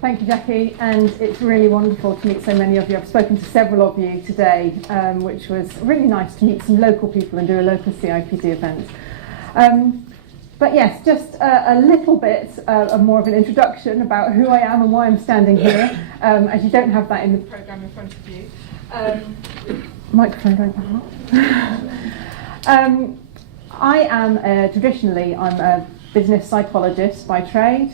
Thank you, Jackie, and it's really wonderful to meet so many of you. I've spoken to several of you today, which was really nice to meet some local people and do a local CIPD event. But yes, just a little bit of more of an introduction about who I am and why I'm standing here, as you don't have that in the programme in front of you. Microphone going on. I am traditionally, I'm a business psychologist by trade,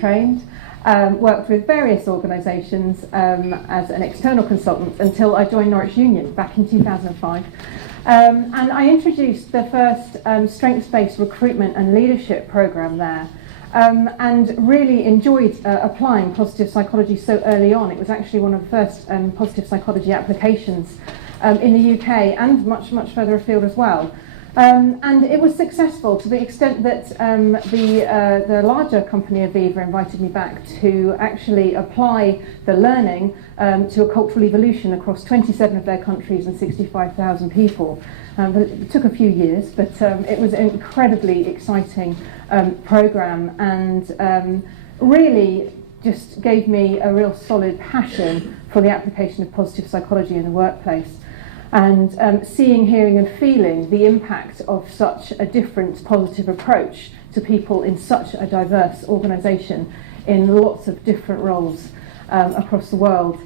trained. Worked with various organisations as an external consultant until I joined Norwich Union back in 2005. And I introduced the first strengths-based recruitment and leadership programme there, and really enjoyed applying positive psychology so early on. It was actually one of the first positive psychology applications in the UK and much further afield as well. And it was successful to the extent that the larger company Aviva invited me back to actually apply the learning to a cultural evolution across 27 of their countries and 65,000 people. But it took a few years, but it was an incredibly exciting programme, and really just gave me a real solid passion for the application of positive psychology in the workplace. And seeing, hearing and feeling the impact of such a different positive approach to people in such a diverse organisation in lots of different roles across the world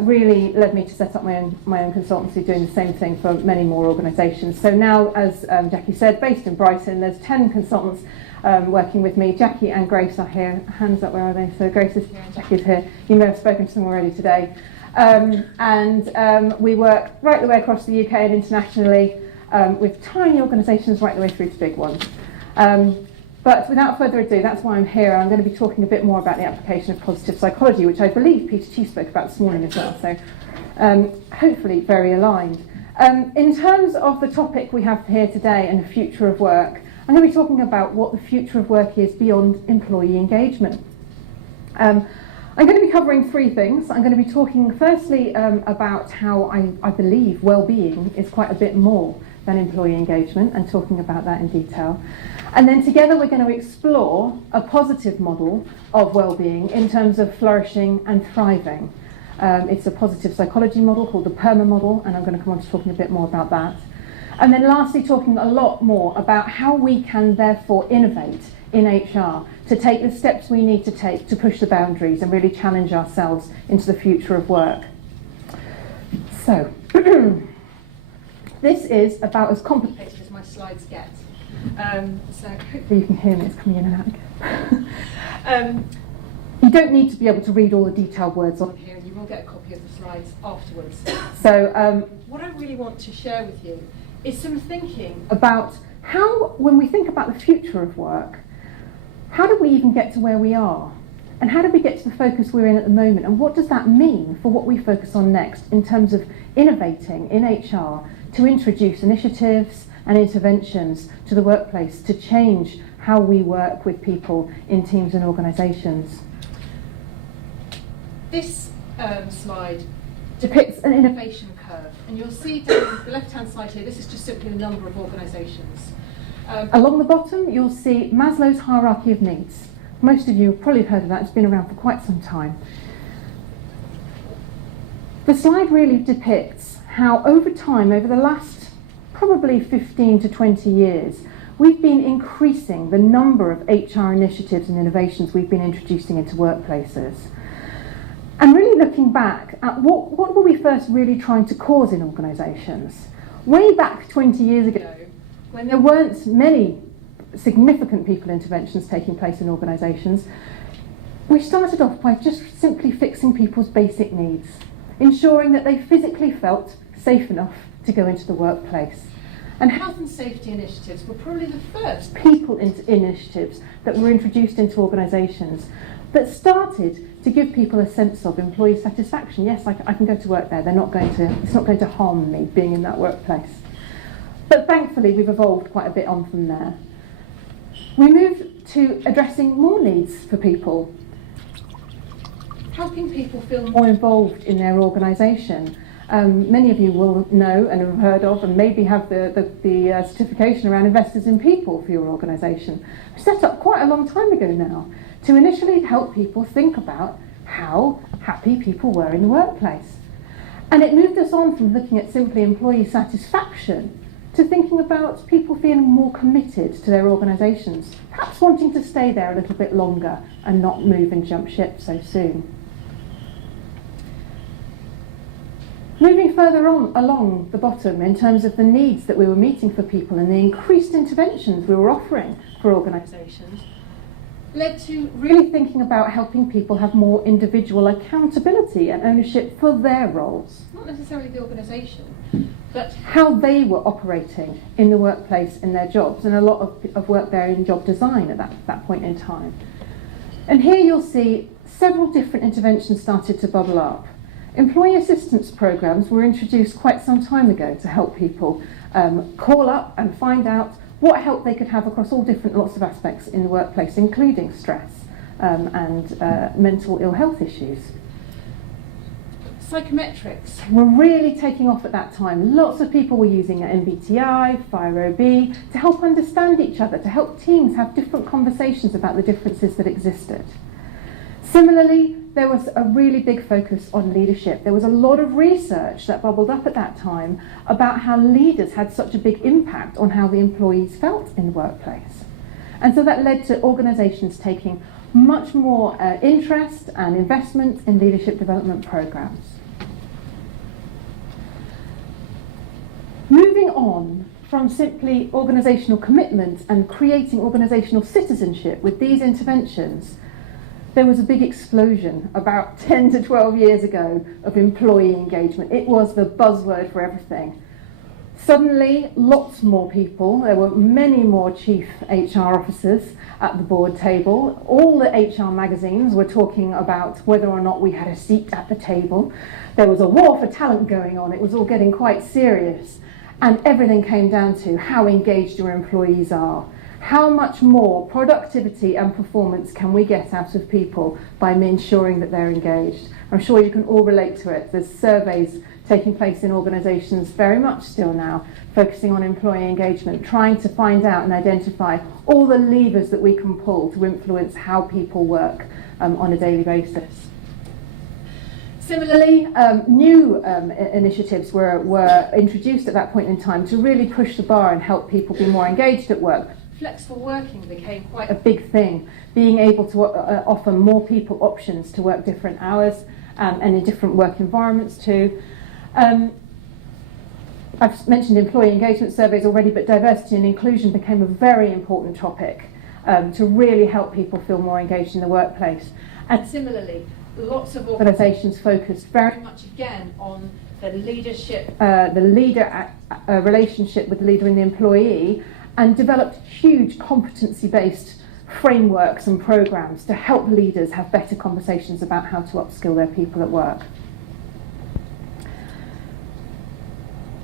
really led me to set up my own consultancy, doing the same thing for many more organisations. So now, as Jackie said, based in Brighton, there's 10 consultants working with me. Jackie and Grace are here. Hands up, where are they? So Grace is here and Jackie's here. You may have spoken to them already today. And we work right the way across the UK and internationally with tiny organisations right the way through to big ones. But without further ado, that's why I'm here. I'm going to be talking a bit more about the application of positive psychology, which I believe Peter Chief spoke about this morning as well, so hopefully very aligned. In terms of the topic we have here today and the future of work, I'm going to be talking about what the future of work is beyond employee engagement. I'm going to be covering three things. I'm going to be talking firstly about how I believe well-being is quite a bit more than employee engagement, and talking about that in detail. And then together we're going to explore a positive model of well-being in terms of flourishing and thriving. It's a positive psychology model called the PERMA model, and I'm going to come on to talking a bit more about that. And then lastly, talking a lot more about how we can therefore innovate in HR to take the steps we need to take to push the boundaries and really challenge ourselves into the future of work. So, this is about as complicated as my slides get. So hopefully you can hear me, it's coming in and out again. You don't need to be able to read all the detailed words on here, and you will get a copy of the slides afterwards. So what I really want to share with you is some thinking about how, when we think about the future of work, how do we even get to where we are? And how do we get to the focus we're in at the moment? And what does that mean for what we focus on next in terms of innovating in HR to introduce initiatives and interventions to the workplace to change how we work with people in teams and organisations? This slide depicts an innovation curve. And you'll see down the left-hand side here, this is just simply the number of organisations. Along the bottom, you'll see Maslow's hierarchy of needs. Most of you have probably heard of that. It's been around for quite some time. The slide really depicts how over time, over the last probably 15 to 20 years, we've been increasing the number of HR initiatives and innovations we've been introducing into workplaces. And really looking back at what were we first really trying to cause in organisations? Way back 20 years ago, when there weren't many significant people interventions taking place in organisations, we started off by just simply fixing people's basic needs, ensuring that they physically felt safe enough to go into the workplace. And health and safety initiatives were probably the first people initiatives that were introduced into organisations that started to give people a sense of employee satisfaction. Yes, I can go to work there. It's not going to harm me being in that workplace. But thankfully, we've evolved quite a bit on from there. We moved to addressing more needs for people, helping people feel more involved in their organisation. Many of you will know and have heard of and maybe have the certification around investors in people for your organisation. Set up quite a long time ago now to initially help people think about how happy people were in the workplace. And it moved us on from looking at simply employee satisfaction to thinking about people feeling more committed to their organisations, perhaps wanting to stay there a little bit longer and not move and jump ship so soon. Moving further on along the bottom in terms of the needs that we were meeting for people and the increased interventions we were offering for organisations, led to really thinking about helping people have more individual accountability and ownership for their roles. Not necessarily the organisation, but how they were operating in the workplace in their jobs, and a lot of work there in job design at that point in time. And here you'll see several different interventions started to bubble up. Employee assistance programmes were introduced quite some time ago to help people call up and find out what help they could have across all different lots of aspects in the workplace, including stress and mental ill health issues. Psychometrics were really taking off at that time. Lots of people were using MBTI, FIRE-OB to help understand each other, to help teams have different conversations about the differences that existed. Similarly, there was a really big focus on leadership. There was a lot of research that bubbled up at that time about how leaders had such a big impact on how the employees felt in the workplace. And so that led to organisations taking much more interest and investment in leadership development programmes. Moving on from simply organisational commitment and creating organisational citizenship with these interventions, there was a big explosion about 10 to 12 years ago of employee engagement. It was the buzzword for everything. Suddenly, lots more people, there were many more chief HR officers at the board table. All the HR magazines were talking about whether or not we had a seat at the table. There was a war for talent going on. It was all getting quite serious. And everything came down to how engaged your employees are. How much more productivity and performance can we get out of people by ensuring that they're engaged? I'm sure you can all relate to it. There's surveys taking place in organisations very much still now, focusing on employee engagement, trying to find out and identify all the levers that we can pull to influence how people work on a daily basis. Similarly, new initiatives were introduced at that point in time to really push the bar and help people be more engaged at work. Flexible working became quite a big thing, being able to offer more people options to work different hours and in different work environments too. I've mentioned employee engagement surveys already, but diversity and inclusion became a very important topic to really help people feel more engaged in the workplace. And similarly, lots of organisations focused very much again on the leadership, relationship with the leader and the employee, and developed huge competency-based frameworks and programs to help leaders have better conversations about how to upskill their people at work.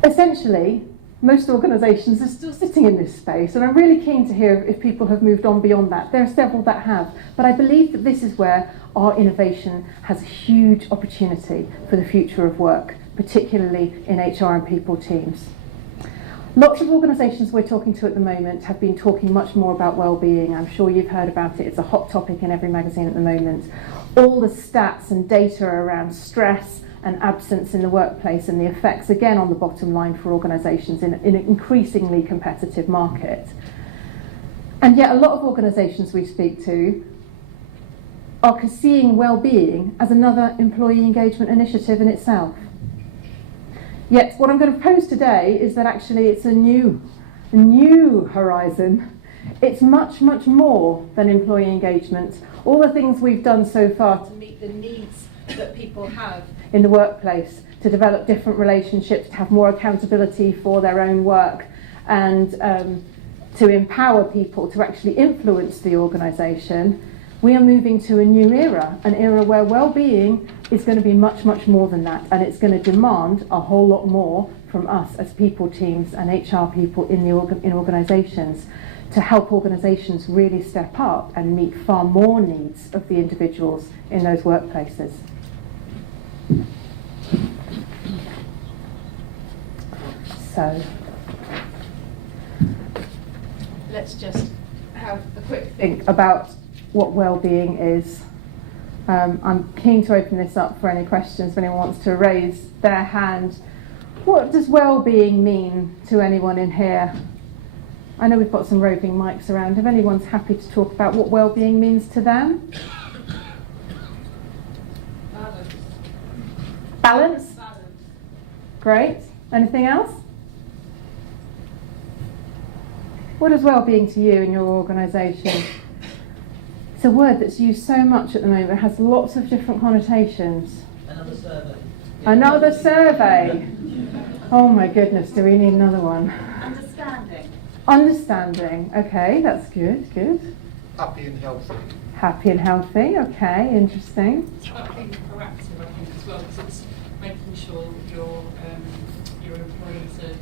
Essentially, most organisations are still sitting in this space, and I'm really keen to hear if people have moved on beyond that. There are several that have, but I believe that this is where our innovation has a huge opportunity for the future of work, particularly in HR and people teams. Lots of organisations we're talking to at the moment have been talking much more about well-being. I'm sure you've heard about it. It's a hot topic in every magazine at the moment. All the stats and data around stress and absence in the workplace and the effects, again, on the bottom line for organisations in an increasingly competitive market. And yet a lot of organisations we speak to are seeing well-being as another employee engagement initiative in itself. Yet what I'm going to propose today is that actually it's a new horizon. It's much, much more than employee engagement. All the things we've done so far to meet the needs that people have in the workplace, to develop different relationships, to have more accountability for their own work, and to empower people to actually influence the organisation, we are moving to a new era, an era where well-being is going to be much, much more than that, and it's going to demand a whole lot more from us as people teams and HR people in organisations to help organisations really step up and meet far more needs of the individuals in those workplaces. So, let's just have a quick think about what well-being is I'm keen to open this up for any questions if anyone wants to raise their hand. What does well-being mean to anyone in here? I know we've got some roving mics around. If anyone's happy to talk about what well-being means to them. Balance? Great. Anything else? What is well-being to you in your organisation? It's a word that's used so much at the moment. It has lots of different connotations. Another survey. Another survey. Oh my goodness, do we need another one? Understanding. Understanding. Okay, that's good, good. Happy and healthy. Happy and healthy. Okay, interesting. It's about being proactive, I think, as well, because it's making sure your employees are,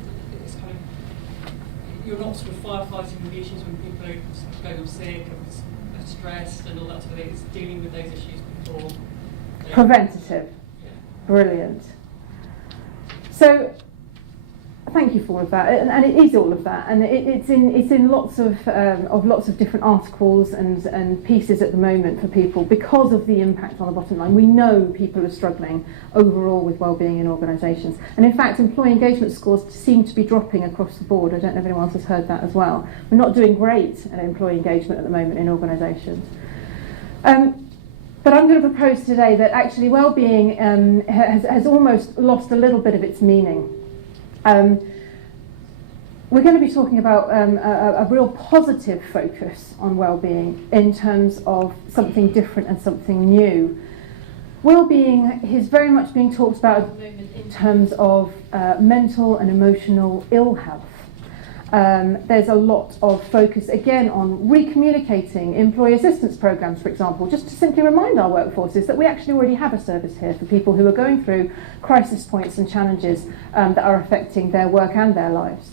it's kind of, you're not sort of firefighting with the issues when people are going off sick and are stressed and all that sort of thing. It's dealing with those issues before. Preventative. Yeah. Brilliant. So, thank you for all of that, and it is all of that, and it's in lots of different articles and pieces at the moment for people because of the impact on the bottom line. We know people are struggling overall with wellbeing in organisations, and in fact, employee engagement scores seem to be dropping across the board. I don't know if anyone else has heard that as well. We're not doing great at employee engagement at the moment in organisations. But I'm going to propose today that actually wellbeing has almost lost a little bit of its meaning. We're going to be talking about a real positive focus on well-being in terms of something different and something new. Well-being is very much being talked about at the moment in terms of mental and emotional ill health. There's a lot of focus again on recommunicating employee assistance programs, for example, just to simply remind our workforces that we actually already have a service here for people who are going through crisis points and challenges that are affecting their work and their lives.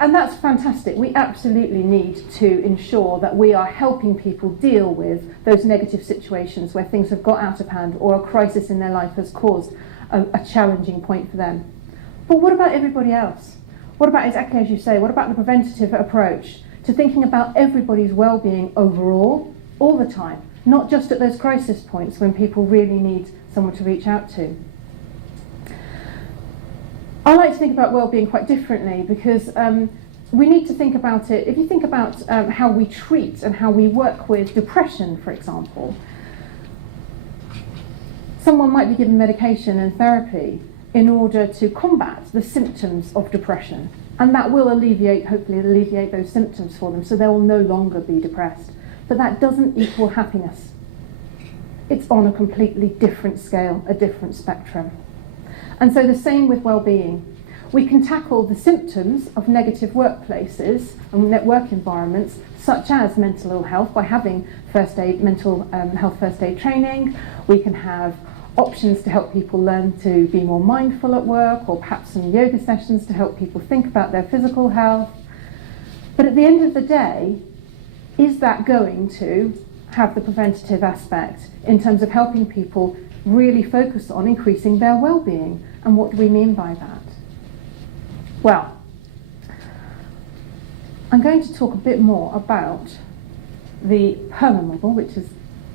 And that's fantastic. We absolutely need to ensure that we are helping people deal with those negative situations where things have got out of hand or a crisis in their life has caused a challenging point for them. But what about everybody else? What about, exactly as you say, what about the preventative approach to thinking about everybody's well-being overall, all the time, not just at those crisis points when people really need someone to reach out to? I like to think about well-being quite differently because we need to think about it. If you think about how we treat and how we work with depression, for example, someone might be given medication and therapy in order to combat the symptoms of depression, and that will hopefully alleviate those symptoms for them so they will no longer be depressed. But that doesn't equal happiness. It's on a completely different scale, a different spectrum. And so the same with well-being. We can tackle the symptoms of negative workplaces and work environments, such as mental ill health, by having mental health first aid training. We can have options to help people learn to be more mindful at work, or perhaps some yoga sessions to help people think about their physical health. But at the end of the day, is that going to have the preventative aspect in terms of helping people really focus on increasing their well-being? And what do we mean by that? Well, I'm going to talk a bit more about the PERMA model, which has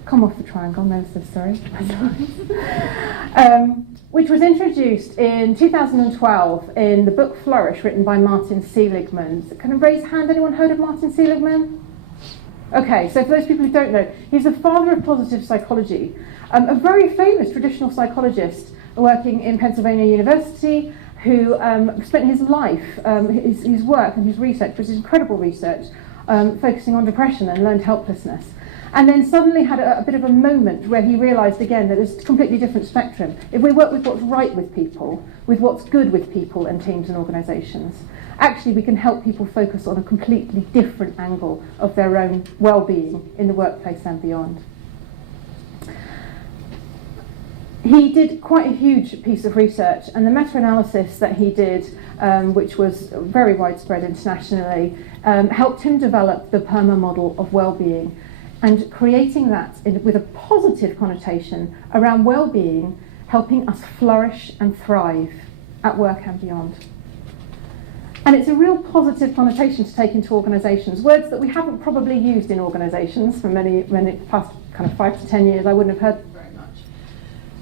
come off the triangle, no, so sorry, which was introduced in 2012 in the book Flourish, written by Martin Seligman. So can I raise hand? Anyone heard of Martin Seligman? Okay, so for those people who don't know, he's the father of positive psychology, a very famous traditional psychologist working in Pennsylvania University, who spent his life, his work and his research, which is incredible research, focusing on depression and learned helplessness. And then suddenly had a bit of a moment where he realised again that there's a completely different spectrum. If we work with what's right with people, with what's good with people and teams and organisations, actually we can help people focus on a completely different angle of their own well-being in the workplace and beyond. He did quite a huge piece of research, and the meta-analysis that he did, which was very widespread internationally, helped him develop the PERMA model of well-being, and creating that with a positive connotation around well-being, helping us flourish and thrive at work and beyond. And it's a real positive connotation to take into organisations, words that we haven't probably used in organisations for many past kind of 5 to 10 years. I wouldn't have heard very much.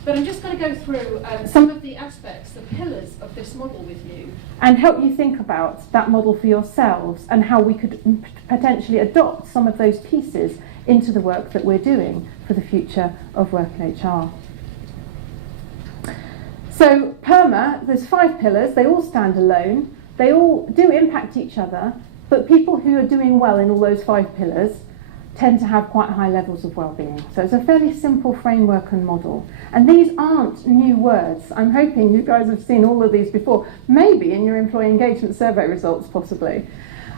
But I'm just going to go through some of the aspects, the pillars of this model with you, and help you think about that model for yourselves and how we could potentially adopt some of those pieces into the work that we're doing for the future of work in HR. So PERMA, there's 5 pillars, they all stand alone, they all do impact each other, but people who are doing well in all those 5 pillars tend to have quite high levels of well-being. So it's a fairly simple framework and model. And these aren't new words. I'm hoping you guys have seen all of these before, maybe in your employee engagement survey results possibly.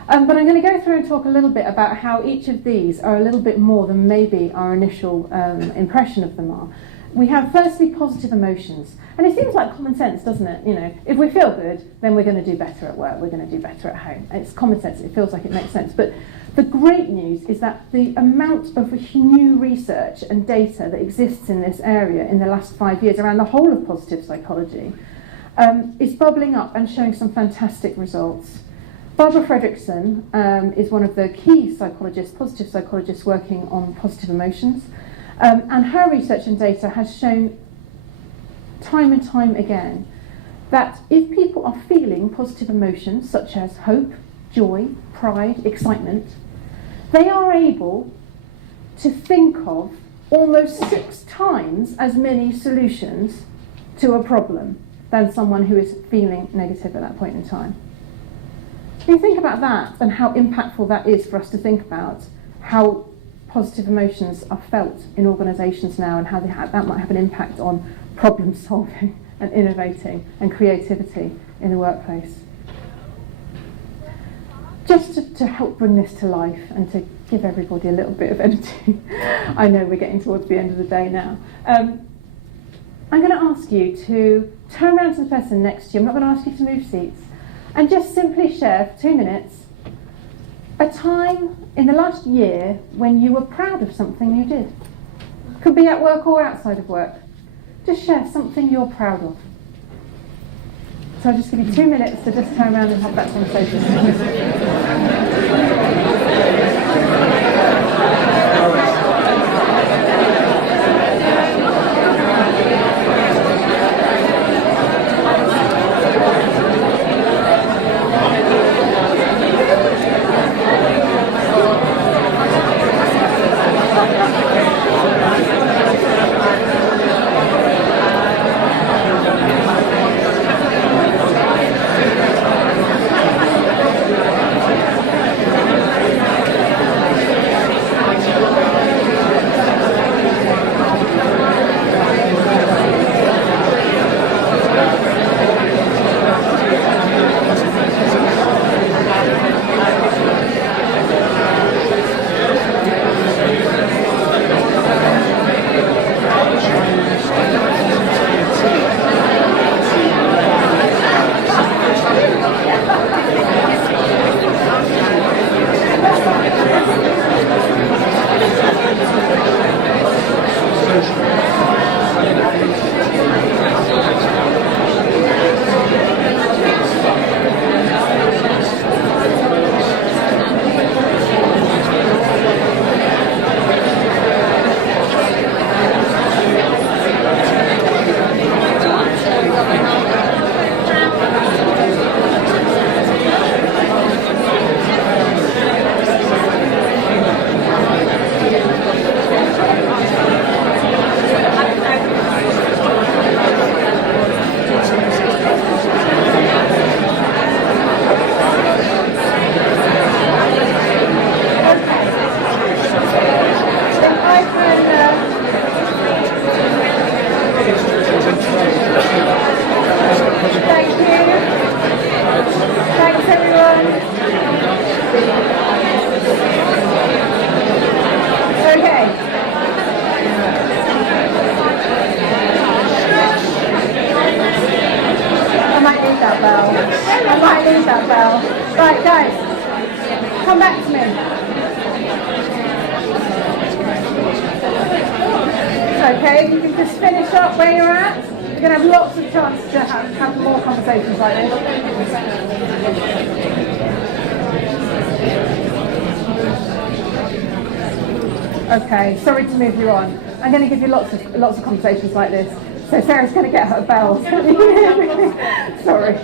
But I'm going to go through and talk a little bit about how each of these are a little bit more than maybe our initial impression of them are. We have firstly positive emotions. And it seems like common sense, doesn't it? You know, if we feel good, then we're going to do better at work, we're going to do better at home. It's common sense, it feels like it makes sense. But the great news is that the amount of new research and data that exists in this area in the last 5 years around the whole of positive psychology is bubbling up and showing some fantastic results. Barbara Fredrickson is one of the key psychologists, positive psychologists working on positive emotions. And her research and data has shown time and time again that if people are feeling positive emotions such as hope, joy, pride, excitement, they are able to think of almost 6 times as many solutions to a problem than someone who is feeling negative at that point in time. If you think about that and how impactful that is for us to think about how positive emotions are felt in organisations now and how that might have an impact on problem solving and innovating and creativity in the workplace. Just to help bring this to life and to give everybody a little bit of energy, I know we're getting towards the end of the day now. I'm going to ask you to turn around to the person next to you. I'm not going to ask you to move seats. And just simply share for 2 minutes a time in the last year when you were proud of something you did. Could be at work or outside of work. Just share something you're proud of. So I'll just give you 2 minutes to just turn around and have that conversation. Right, guys, come back to me. It's okay, you can just finish up where you're at. going to have lots of chance to have more conversations like this. Okay, sorry to move you on. I'm going to give you lots of conversations like this. So Sarah's going to get her bell. Sorry.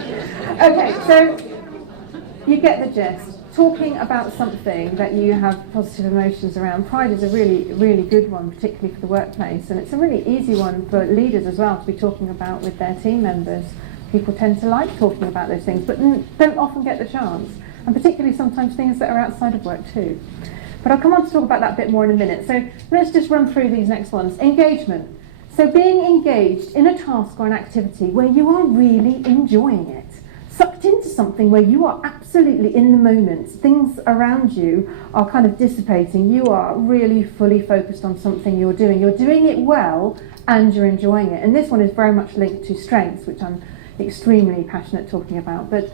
Okay, so you get the gist. Talking about something that you have positive emotions around. Pride is a really, really good one, particularly for the workplace, and it's a really easy one for leaders as well to be talking about with their team members. People tend to like talking about those things, but don't often get the chance, and particularly sometimes things that are outside of work too. But I'll come on to talk about that a bit more in a minute. So let's just run through these next ones. Engagement. So being engaged in a task or an activity where you are really enjoying it. Sucked into something where you are absolutely in the moment. Things around you are kind of dissipating. You are really fully focused on something you're doing. You're doing it well and you're enjoying it. And this one is very much linked to strengths, which I'm extremely passionate talking about. But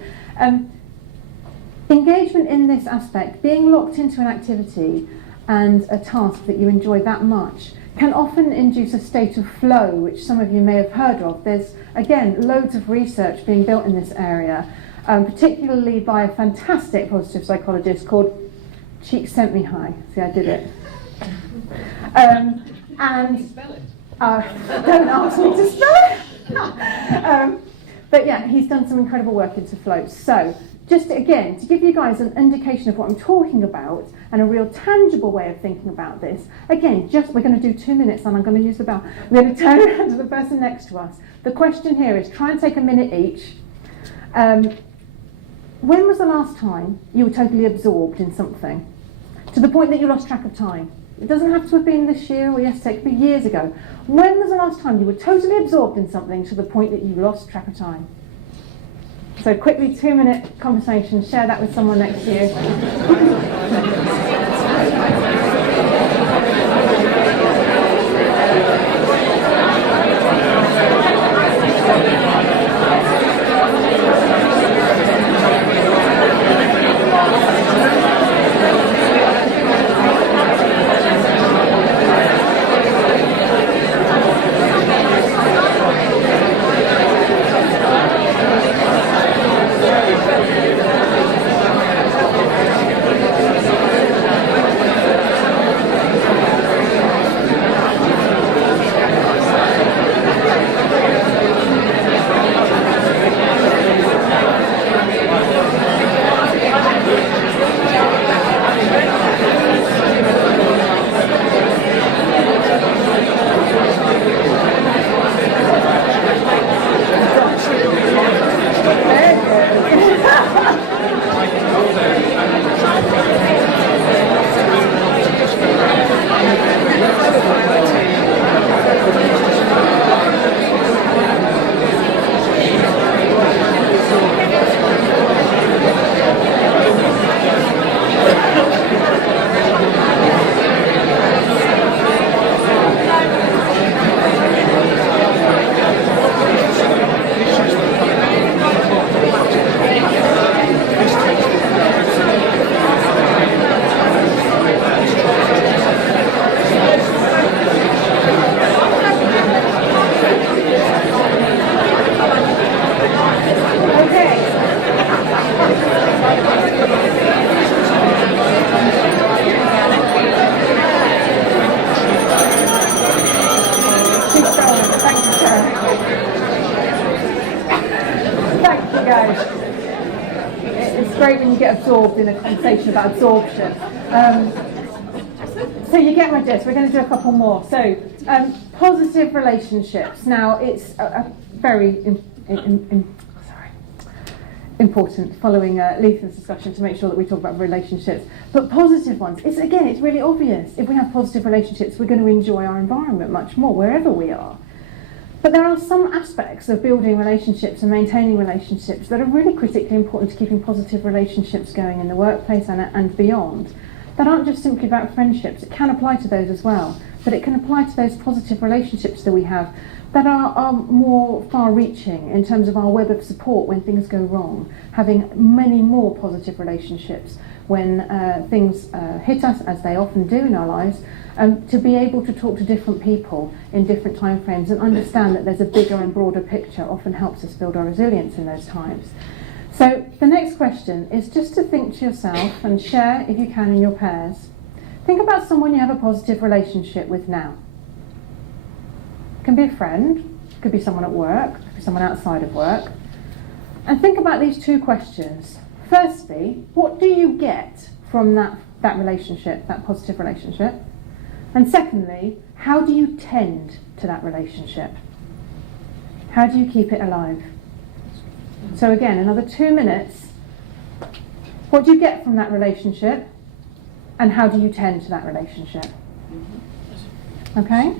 engagement in this aspect, being locked into an activity and a task that you enjoy that much, can often induce a state of flow, which some of you may have heard of. There's, again, loads of research being built in this area, particularly by a fantastic positive psychologist called Csikszentmihalyi. See, I did it. And don't ask me to spell it. But yeah, he's done some incredible work into flow. So, just again, to give you guys an indication of what I'm talking about and a real tangible way of thinking about this, again, we're going to do 2 minutes and I'm going to use the bell. We're going to turn around to the person next to us. The question here is, try and take a minute each. When was the last time you were totally absorbed in something? To the point that you lost track of time. It doesn't have to have been this year or yesterday, it could be years ago. When was the last time you were totally absorbed in something to the point that you lost track of time? So quickly, 2 minute conversation, share that with someone next to you. Absorbed in a conversation about absorption. So you get my gist. We're going to do a couple more. So positive relationships. Now it's a very important following Lethan's discussion to make sure that we talk about relationships. But positive ones. It's really obvious. If we have positive relationships, we're going to enjoy our environment much more wherever we are. But there are some aspects of building relationships and maintaining relationships that are really critically important to keeping positive relationships going in the workplace and beyond, that aren't just simply about friendships. It can apply to those as well, but it can apply to those positive relationships that we have that are more far-reaching in terms of our web of support when things go wrong, having many more positive relationships when things hit us, as they often do in our lives, to be able to talk to different people in different time frames and understand that there's a bigger and broader picture often helps us build our resilience in those times. So the next question is just to think to yourself and share, if you can, in your pairs. Think about someone you have a positive relationship with now. It can be a friend, it could be someone at work, it could be someone outside of work. And think about these two questions. Firstly, what do you get from that relationship, that positive relationship? And secondly, how do you tend to that relationship? How do you keep it alive? So again, another 2 minutes. What do you get from that relationship? And how do you tend to that relationship? Okay?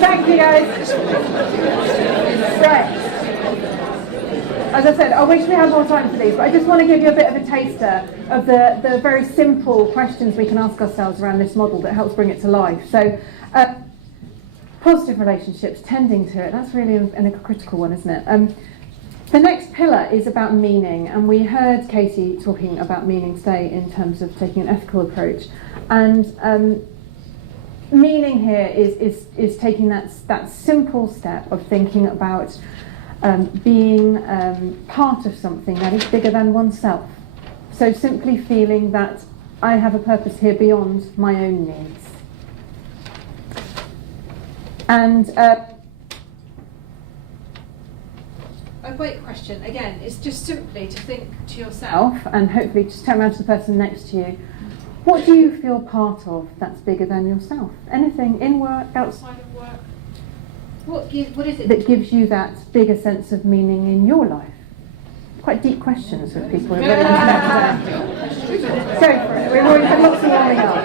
Thank you, guys. Right. As I said, I wish we had more time for these, but I just want to give you a bit of a taster of the very simple questions we can ask ourselves around this model that helps bring it to life. So, positive relationships, tending to it, that's really a critical one, isn't it? The next pillar is about meaning, and we heard Katie talking about meaning today in terms of taking an ethical approach. And meaning here is taking that simple step of thinking about being part of something that is bigger than oneself. So simply feeling that I have a purpose here beyond my own needs. And a great question, again, is just simply to think to yourself and hopefully just turn around to the person next to you. What do you feel part of that's bigger than yourself? Anything in work, outside of work? What is it that gives you that bigger sense of meaning in your life? Quite deep questions for people who are really Go for it. We've already had lots of warming up.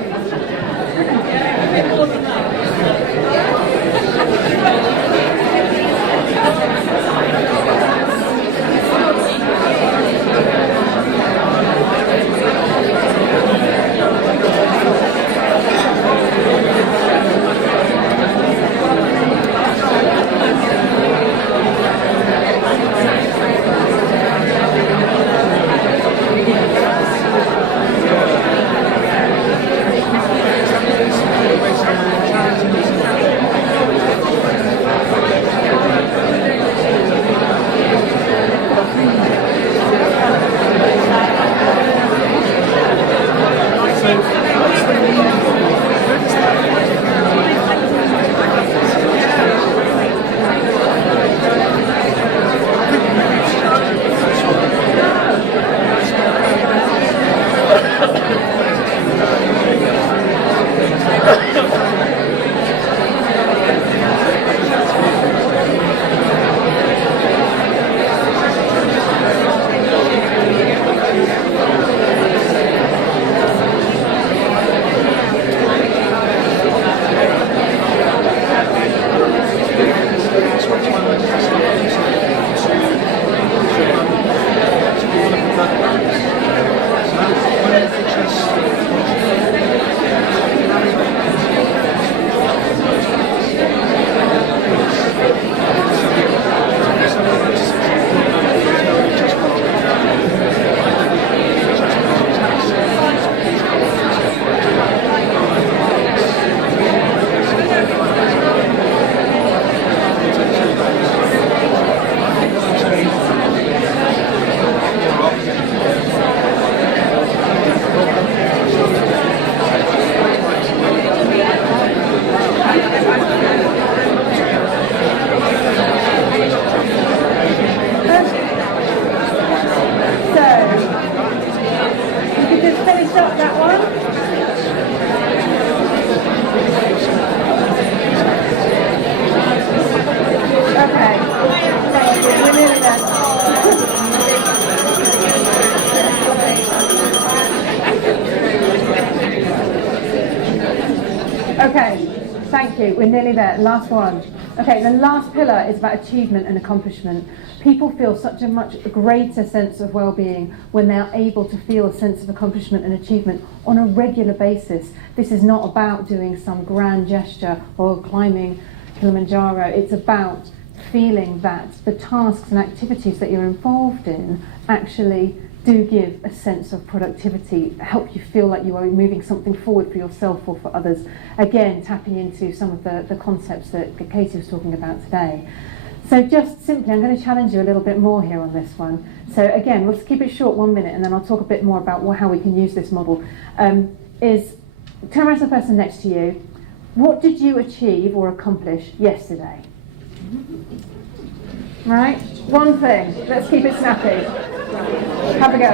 we're nearly there. Last one. Okay, the last pillar is about achievement and accomplishment. People feel such a much greater sense of well-being when they're able to feel a sense of accomplishment and achievement on a regular basis. This is not about doing some grand gesture or climbing Kilimanjaro. It's about feeling that the tasks and activities that you're involved in actually do give a sense of productivity, help you feel like you are moving something forward for yourself or for others. Again, tapping into some of the concepts that Katie was talking about today. So just simply, I'm going to challenge you a little bit more here on this one. So again, let's keep it short, 1 minute, and then I'll talk a bit more about how we can use this model. Is turn around to the person next to you. What did you achieve or accomplish yesterday? Right? One thing. Let's keep it snappy. Have a go.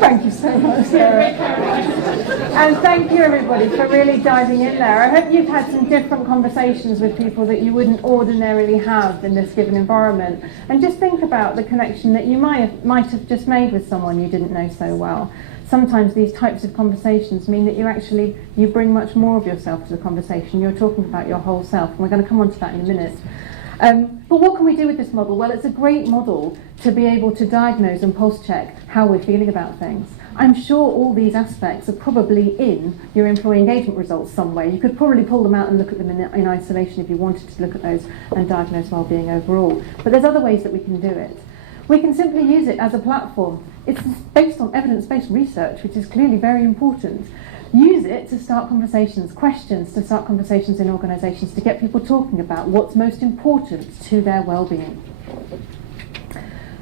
Thank you so much, Sarah. And thank you, everybody, for really diving in there. I hope you've had some different conversations with people that you wouldn't ordinarily have in this given environment. And just think about the connection that you might have just made with someone you didn't know so well. Sometimes these types of conversations mean that you bring much more of yourself to the conversation. You're talking about your whole self, and we're going to come on to that in a minute. But what can we do with this model? Well, it's a great model to be able to diagnose and pulse check how we're feeling about things. I'm sure all these aspects are probably in your employee engagement results somewhere. You could probably pull them out and look at them in isolation if you wanted to look at those and diagnose wellbeing overall. But there's other ways that we can do it. We can simply use it as a platform. It's based on evidence-based research, which is clearly very important. Use it to start conversations, questions to start conversations in organisations to get people talking about what's most important to their well-being.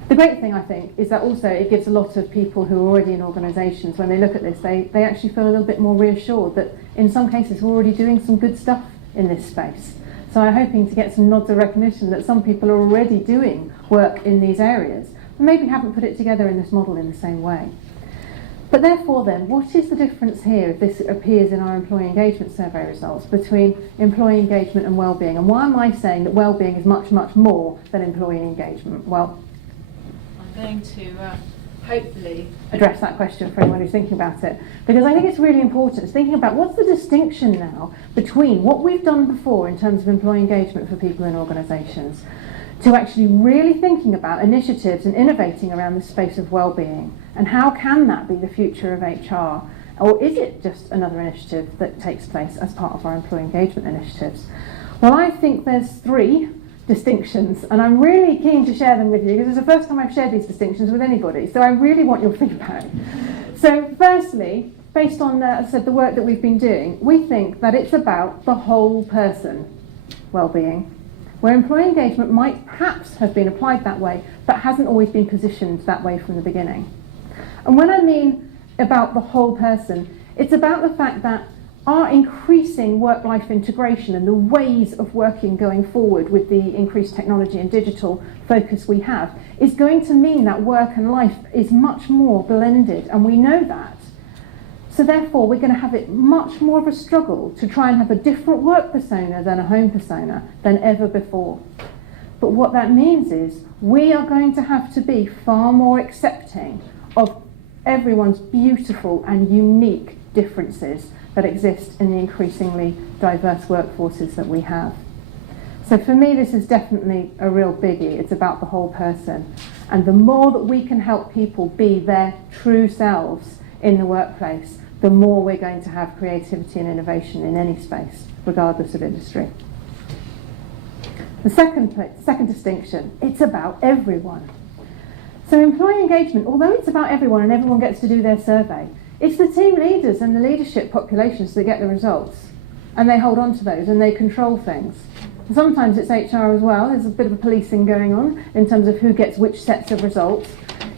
The great thing, I think, is that also it gives a lot of people who are already in organisations, when they look at this, they actually feel a little bit more reassured that in some cases we're already doing some good stuff in this space. So I'm hoping to get some nods of recognition that some people are already doing work in these areas, but maybe haven't put it together in this model in the same way. But therefore then, what is the difference here, if this appears in our employee engagement survey results, between employee engagement and wellbeing? And why am I saying that wellbeing is much, much more than employee engagement? Well, I'm going to hopefully address that question for anyone who's thinking about it, because I think it's really important. It's thinking about what's the distinction now between what we've done before in terms of employee engagement for people in organisations to actually really thinking about initiatives and innovating around the space of wellbeing, and how can that be the future of HR? Or is it just another initiative that takes place as part of our employee engagement initiatives? Well, I think there's three distinctions, and I'm really keen to share them with you because it's the first time I've shared these distinctions with anybody, so I really want your feedback. So firstly, based on as I said, the work that we've been doing, we think that it's about the whole person well-being, where employee engagement might perhaps have been applied that way, but hasn't always been positioned that way from the beginning. And when I mean about the whole person, it's about the fact that our increasing work-life integration and the ways of working going forward with the increased technology and digital focus we have is going to mean that work and life is much more blended, and we know that. So therefore we're going to have it much more of a struggle to try and have a different work persona than a home persona than ever before. But what that means is we are going to have to be far more accepting of everyone's beautiful and unique differences that exist in the increasingly diverse workforces that we have. So for me, this is definitely a real biggie. It's about the whole person. And the more that we can help people be their true selves in the workplace, the more we're going to have creativity and innovation in any space, regardless of industry. The second distinction, it's about everyone. So employee engagement, although it's about everyone and everyone gets to do their survey, it's the team leaders and the leadership populations that get the results, and they hold on to those and they control things. And sometimes it's HR as well. There's a bit of a policing going on in terms of who gets which sets of results.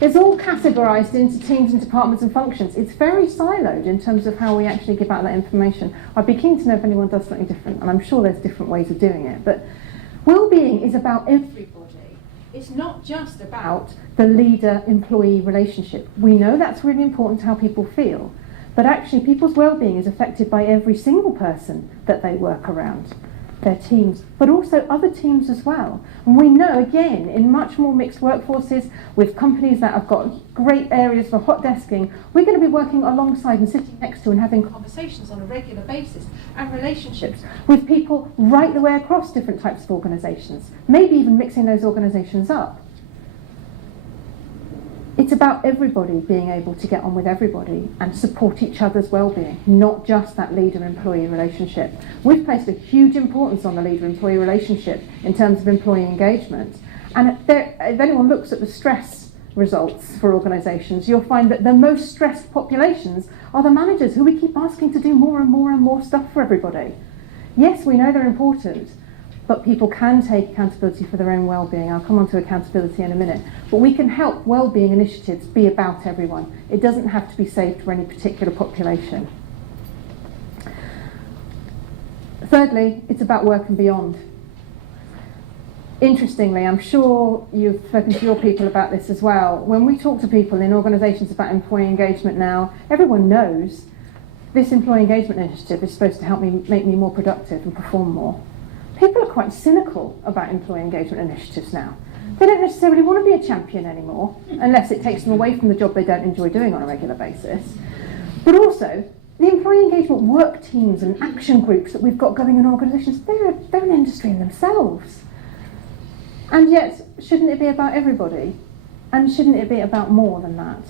It's all categorised into teams and departments and functions. It's very siloed in terms of how we actually give out that information. I'd be keen to know if anyone does something different, and I'm sure there's different ways of doing it. But well-being is about everybody. It's not just about the leader-employee relationship. We know that's really important to how people feel, but actually people's well-being is affected by every single person that they work around, their teams, but also other teams as well. And we know, again, in much more mixed workforces, with companies that have got great areas for hot desking, we're going to be working alongside and sitting next to and having conversations on a regular basis and relationships with people right the way across different types of organisations, maybe even mixing those organisations up. It's about everybody being able to get on with everybody and support each other's well-being, not just that leader-employee relationship. We've placed a huge importance on the leader-employee relationship in terms of employee engagement. And if anyone looks at the stress results for organisations, you'll find that the most stressed populations are the managers, who we keep asking to do more and more and more stuff for everybody. Yes, we know they're important, but people can take accountability for their own well-being. I'll come on to accountability in a minute. But we can help well-being initiatives be about everyone. It doesn't have to be saved for any particular population. Thirdly, it's about work and beyond. Interestingly, I'm sure you've spoken to your people about this as well. When we talk to people in organisations about employee engagement now, everyone knows this employee engagement initiative is supposed to help me make me more productive and perform more. People are quite cynical about employee engagement initiatives now. They don't necessarily want to be a champion anymore, unless it takes them away from the job they don't enjoy doing on a regular basis. But also, the employee engagement work teams and action groups that we've got going in organisations, they're an industry in themselves. And yet, shouldn't it be about everybody? And shouldn't it be about more than that?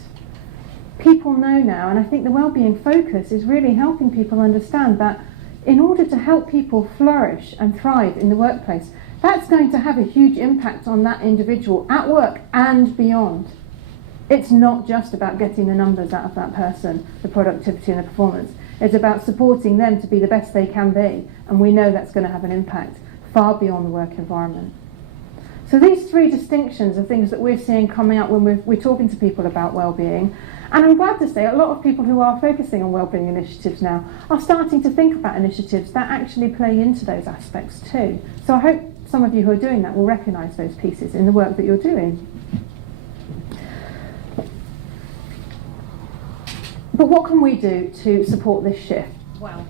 People know now, and I think the wellbeing focus is really helping people understand that in order to help people flourish and thrive in the workplace, that's going to have a huge impact on that individual at work and beyond. It's not just about getting the numbers out of that person, the productivity and the performance. It's about supporting them to be the best they can be, and we know that's going to have an impact far beyond the work environment. So these three distinctions are things that we're seeing coming out when we're talking to people about wellbeing. And I'm glad to say a lot of people who are focusing on wellbeing initiatives now are starting to think about initiatives that actually play into those aspects too. So I hope some of you who are doing that will recognise those pieces in the work that you're doing. But what can we do to support this shift? Well,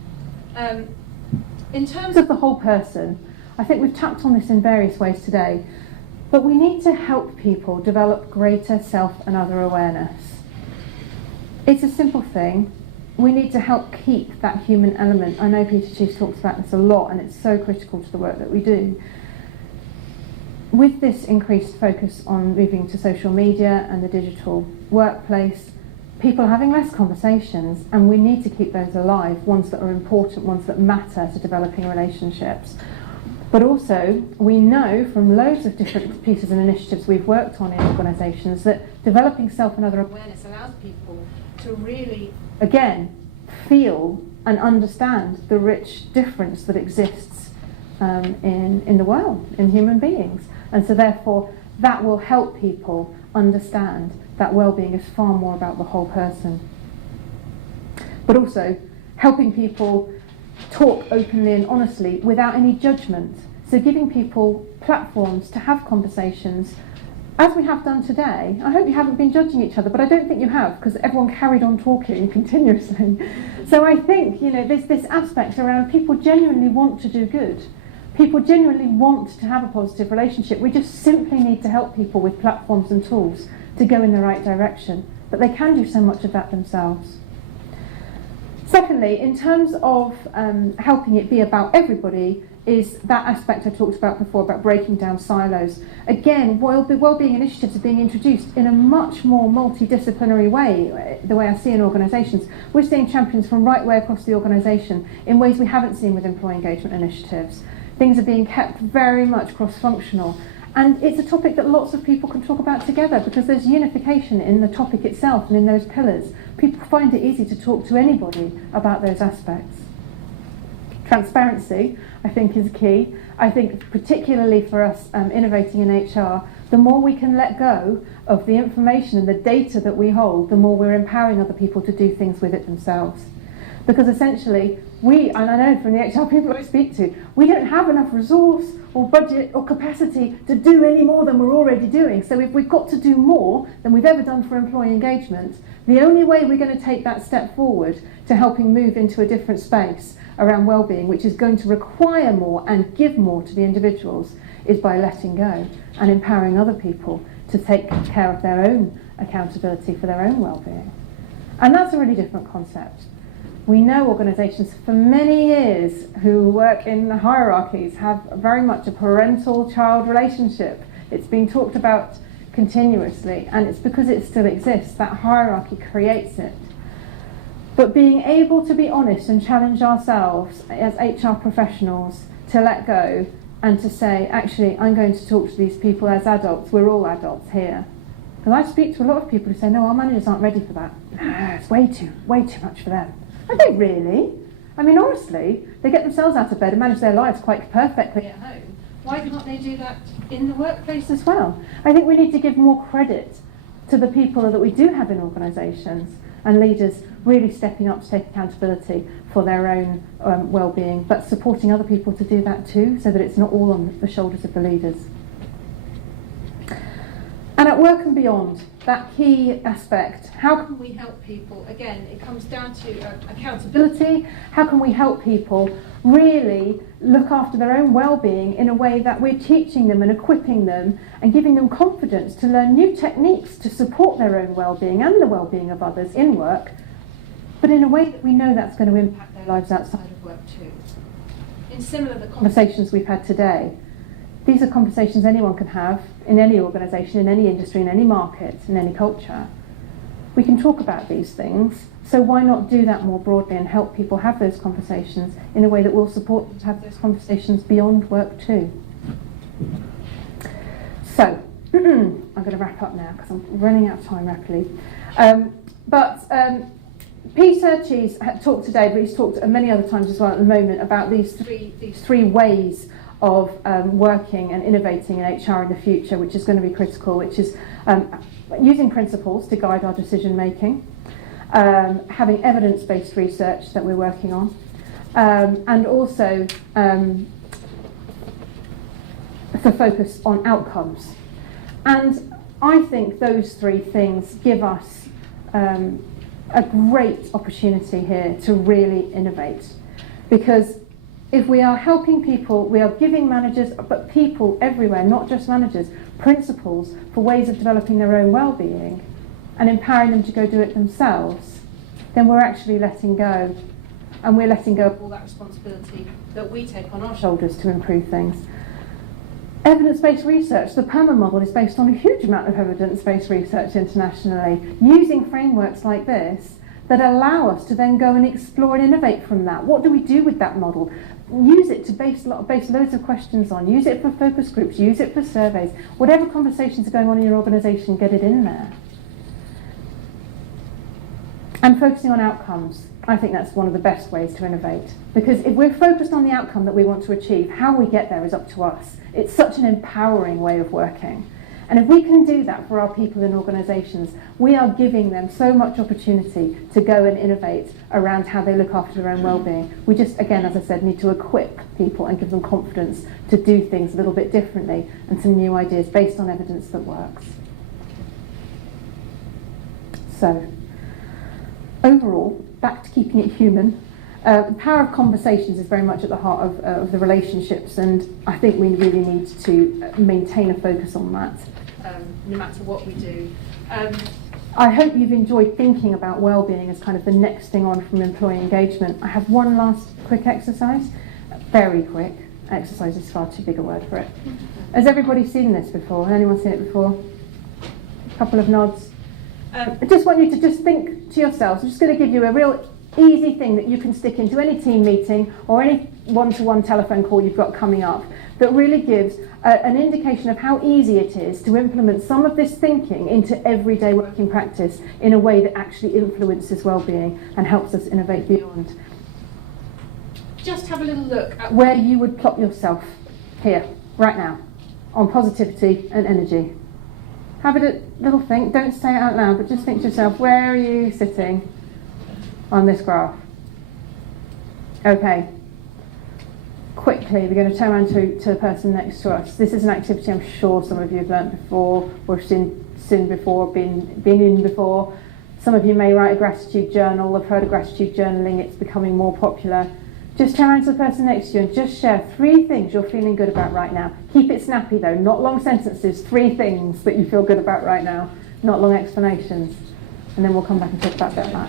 in terms of the whole person, I think we've tapped on this in various ways today, but we need to help people develop greater self and other awareness. It's a simple thing. We need to help keep that human element. I know Peter Chief talks about this a lot, and it's so critical to the work that we do. With this increased focus on moving to social media and the digital workplace, people are having less conversations, and we need to keep those alive, ones that are important, ones that matter to developing relationships. But also, we know from loads of different pieces and initiatives we've worked on in organisations that developing self and other awareness allows people to really, again, feel and understand the rich difference that exists in the world, in human beings. And so therefore, that will help people understand that well-being is far more about the whole person. But also, helping people talk openly and honestly without any judgment. So giving people platforms to have conversations, as we have done today. I hope you haven't been judging each other, but I don't think you have, because everyone carried on talking continuously. So I think, there's this aspect around people genuinely want to do good. People genuinely want to have a positive relationship. We just simply need to help people with platforms and tools to go in the right direction. But they can do so much of that themselves. Secondly, in terms of helping it be about everybody, is that aspect I talked about before, about breaking down silos. Again, wellbeing initiatives are being introduced in a much more multidisciplinary way, the way I see in organisations. We're seeing champions from right way across the organisation in ways we haven't seen with employee engagement initiatives. Things are being kept very much cross-functional. And it's a topic that lots of people can talk about together because there's unification in the topic itself and in those pillars. People find it easy to talk to anybody about those aspects. Transparency, I think, is key. I think particularly for us innovating in HR, the more we can let go of the information and the data that we hold, the more we're empowering other people to do things with it themselves. Because essentially, and I know from the HR people I speak to, we don't have enough resource or budget or capacity to do any more than we're already doing. So if we've got to do more than we've ever done for employee engagement, the only way we're going to take that step forward to helping move into a different space around wellbeing, which is going to require more and give more to the individuals, is by letting go and empowering other people to take care of their own accountability for their own wellbeing. And that's a really different concept. We know organisations for many years who work in hierarchies have very much a parental-child relationship. It's been talked about continuously, and it's because it still exists. That hierarchy creates it. But being able to be honest and challenge ourselves as HR professionals to let go and to say, actually, I'm going to talk to these people as adults. We're all adults here. Because I speak to a lot of people who say, no, our managers aren't ready for that. No, it's way too much for them. Are they really? I mean, honestly, they get themselves out of bed and manage their lives quite perfectly at home. Why can't they do that in the workplace as well? I think we need to give more credit to the people that we do have in organisations and leaders really stepping up to take accountability for their own well-being, but supporting other people to do that too, so that it's not all on the shoulders of the leaders. And at work and beyond, that key aspect, how can we help people? Again, it comes down to accountability. How can we help people really look after their own well-being in a way that we're teaching them and equipping them and giving them confidence to learn new techniques to support their own well-being and the well-being of others in work, but in a way that we know that's going to impact their lives outside of work too. In similar to the conversations we've had today, these are conversations anyone can have in any organisation, in any industry, in any market, in any culture. We can talk about these things, so why not do that more broadly and help people have those conversations in a way that will support them to have those conversations beyond work too. So, I'm going to wrap up now because I'm running out of time rapidly. Peter Cheese talked today, but he's talked many other times as well at the moment about these three ways of working and innovating in HR in the future, which is going to be critical, which is using principles to guide our decision making, having evidence-based research that we're working on, and also the focus on outcomes. And I think those three things give us a great opportunity here to really innovate, because if we are helping people, we are giving managers, but people everywhere, not just managers, principles for ways of developing their own well-being and empowering them to go do it themselves, then we're actually letting go. And we're letting go of all that responsibility that we take on our shoulders to improve things. Evidence-based research, the PERMA model is based on a huge amount of evidence-based research internationally. Using frameworks like this that allow us to then go and explore and innovate from that. What do we do with that model? Use it to base loads of questions on. Use it for focus groups. Use it for surveys. Whatever conversations are going on in your organisation, get it in there. And focusing on outcomes. I think that's one of the best ways to innovate. Because if we're focused on the outcome that we want to achieve, how we get there is up to us. It's such an empowering way of working. And if we can do that for our people in organisations, we are giving them so much opportunity to go and innovate around how they look after their own well-being. We just, again, as I said, need to equip people and give them confidence to do things a little bit differently and some new ideas based on evidence that works. So, overall, back to keeping it human, the power of conversations is very much at the heart of the relationships, and I think we really need to maintain a focus on that, no matter what we do. I hope you've enjoyed thinking about well-being as kind of the next thing on from employee engagement. I have one last quick exercise, very quick. Exercise is far too big a word for it. Has everybody seen this before? Has anyone seen it before? A couple of nods. I just want you to just think to yourselves, I'm just going to give you a real easy thing that you can stick into any team meeting or any one-to-one telephone call you've got coming up that really gives an indication of how easy it is to implement some of this thinking into everyday working practice in a way that actually influences well-being and helps us innovate beyond. Just have a little look at where you would plot yourself here, right now, on positivity and energy. Have a little think, don't say it out loud, but just think to yourself, where are you sitting on this graph? Okay. Quickly, we're going to turn around to the person next to us. This is an activity I'm sure some of you have learnt before, or seen before, been in before. Some of you may write a gratitude journal, have heard of gratitude journaling, it's becoming more popular. Just turn around to the person next to you and just share 3 things you're feeling good about right now. Keep it snappy though, not long sentences, 3 things that you feel good about right now, not long explanations. And then we'll come back and talk about that.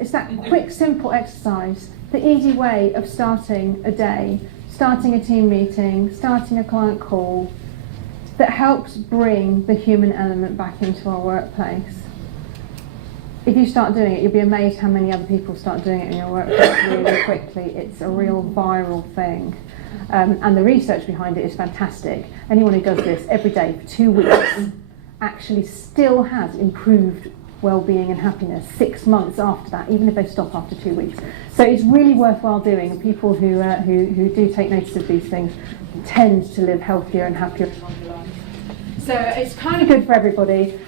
It's that quick, simple exercise, the easy way of starting a day, starting a team meeting, starting a client call, that helps bring the human element back into our workplace. If you start doing it, you'll be amazed how many other people start doing it in your workplace really quickly. It's a real viral thing. And the research behind it is fantastic. Anyone who does this every day for 2 weeks actually still has improved well-being and happiness 6 months after that, even if they stop after 2 weeks. So it's really worthwhile doing, and people who do take notice of these things tend to live healthier and happier and longer lives. So it's kind of good for everybody.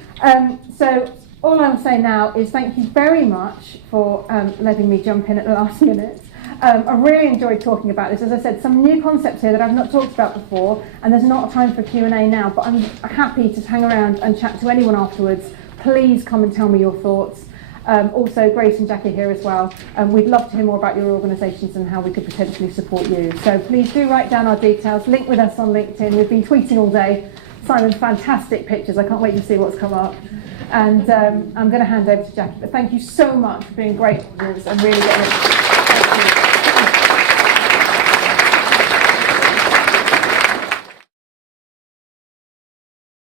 So all I'll say now is thank you very much for letting me jump in at the last minute. I really enjoyed talking about this. As I said, some new concepts here that I've not talked about before, and there's not time for Q&A now, but I'm happy to hang around and chat to anyone afterwards. Please come and tell me your thoughts. Also, Grace and Jackie here as well. We'd love to hear more about your organisations and how we could potentially support you. So please do write down our details, link with us on LinkedIn. We've been tweeting all day. Simon's fantastic pictures. I can't wait to see what's come up. And I'm going to hand over to Jackie. But thank you so much for being great. I'm really getting it.